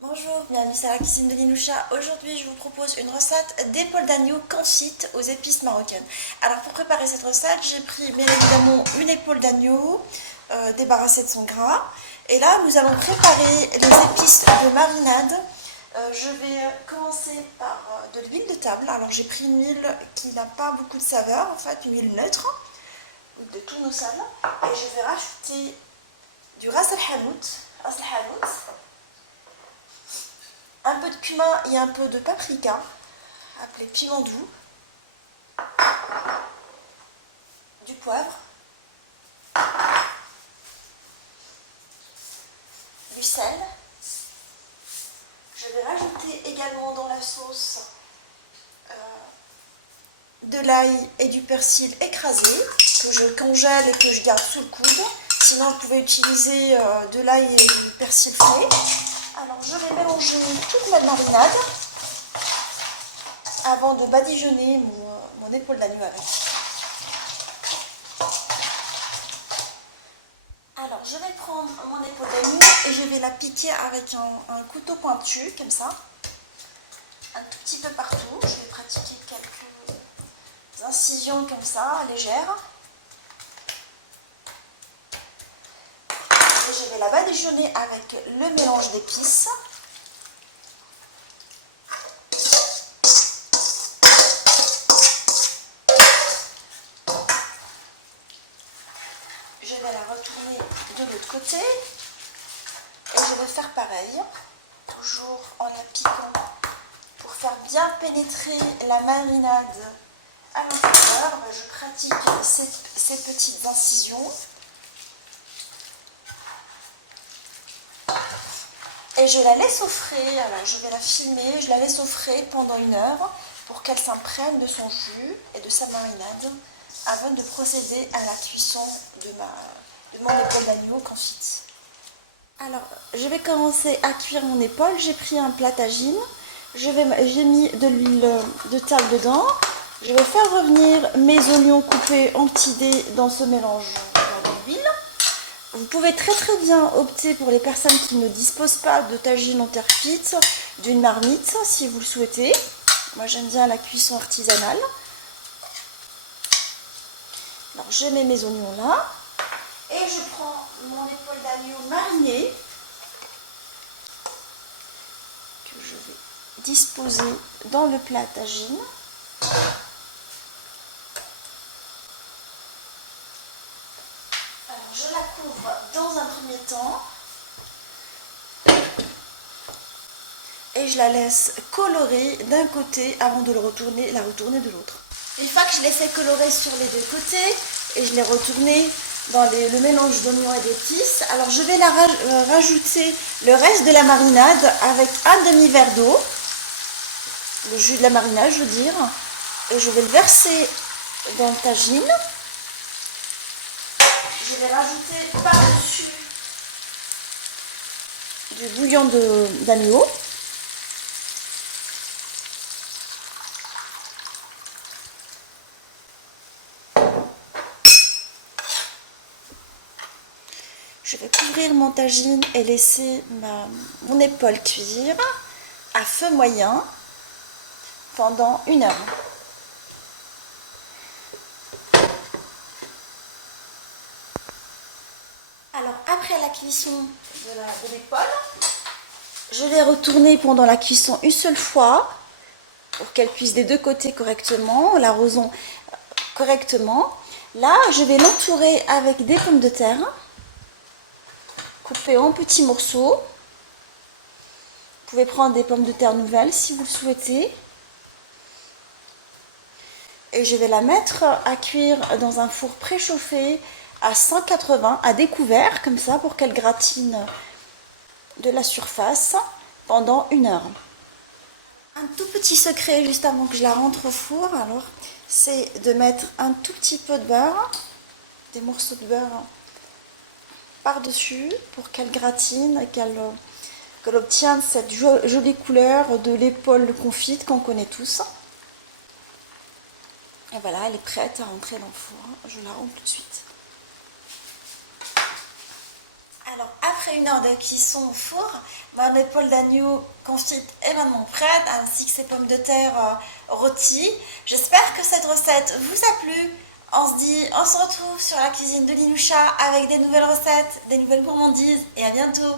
Bonjour, bienvenue sur la cuisine de Linoucha. Aujourd'hui, je vous propose une recette d'épaule d'agneau confite aux épices marocaines. Alors, pour préparer cette recette, j'ai pris bien évidemment une épaule d'agneau débarrassée de son gras. Et là, nous allons préparer les épices de marinade. Je vais commencer par de l'huile de table. Alors, j'ai pris une huile qui n'a pas beaucoup de saveur, en fait, une huile neutre, de tournesol. Et je vais rajouter du ras el hanout, un peu de cumin et un peu de paprika, appelé piment doux, du poivre, du sel. Je vais rajouter également dans la sauce de l'ail et du persil écrasé que je congèle et que je garde sous le coude. Sinon, vous pouvez utiliser de l'ail et du persil frais. Alors, je vais mélanger toute ma marinade avant de badigeonner mon épaule d'agneau avec. Alors, je vais prendre mon épaule d'agneau et je vais la piquer avec un couteau pointu, comme ça, un tout petit peu partout. Je vais pratiquer quelques incisions comme ça, légères. Et je vais la badigeonner avec le mélange d'épices. Je vais la retourner de l'autre côté et je vais faire pareil, toujours en la piquant pour faire bien pénétrer la marinade à l'intérieur. Je pratique ces petites incisions et je la laisse au frais. Alors je vais la filmer, je la laisse au frais pendant 1 heure pour qu'elle s'imprègne de son jus et de sa marinade avant de procéder à la cuisson de mon épaule d'agneau confite. Alors, je vais commencer à cuire mon épaule. J'ai pris un plat tagine. J'ai mis de l'huile de table dedans. Je vais faire revenir mes oignons coupés en petits dés dans ce mélange d'huile. Vous pouvez très bien opter pour les personnes qui ne disposent pas de tagine en terre cuite, d'une marmite si vous le souhaitez. Moi, j'aime bien la cuisson artisanale. Alors, je mets mes oignons là. Et je prends mon épaule d'agneau marinée que je vais disposer dans le plat tagine. Alors je la couvre dans un premier temps et je la laisse colorer d'un côté avant de la retourner de l'autre. Une fois que je l'ai fait colorer sur les deux côtés et je l'ai retourné dans le mélange d'oignons et d'épices, alors je vais rajouter le reste de la marinade avec un demi-verre d'eau, le jus de la marinade je veux dire, et je vais le verser dans le tagine. Je vais rajouter par-dessus du bouillon d'agneau. Je vais couvrir mon tagine et laisser mon épaule cuire à feu moyen pendant 1 heure. Alors après la cuisson de l'épaule, je vais retourner pendant la cuisson une seule fois pour qu'elle cuise des deux côtés correctement, l'arrosant correctement. Là, je vais l'entourer avec des pommes de terre coupées en petits morceaux. Vous pouvez prendre des pommes de terre nouvelles si vous le souhaitez. Et je vais la mettre à cuire dans un four préchauffé à 180 à découvert, comme ça, pour qu'elle gratine de la surface pendant 1 heure. Un tout petit secret juste avant que je la rentre au four, alors, c'est de mettre un tout petit peu de beurre, des morceaux de beurre par-dessus pour qu'elle gratine et qu'elle obtienne cette jolie couleur de l'épaule confite qu'on connaît tous. Et voilà, elle est prête à rentrer dans le four. Je la rentre tout de suite. Alors, après après 1 heure de cuisson au four, mon épaule d'agneau confite est maintenant prête, ainsi que ces pommes de terre rôties. J'espère que cette recette vous a plu. On se retrouve sur la cuisine de Linoucha avec des nouvelles recettes, des nouvelles gourmandises et à bientôt.